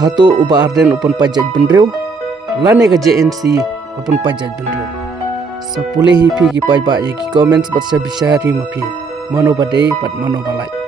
Hato uba arden upon pajaj benreu. Lane ka JNC upon pajaj benreu. Sapule hi phi ki pajba ye ki comments bat sa bisari mapi. Mano badai bat mano balai.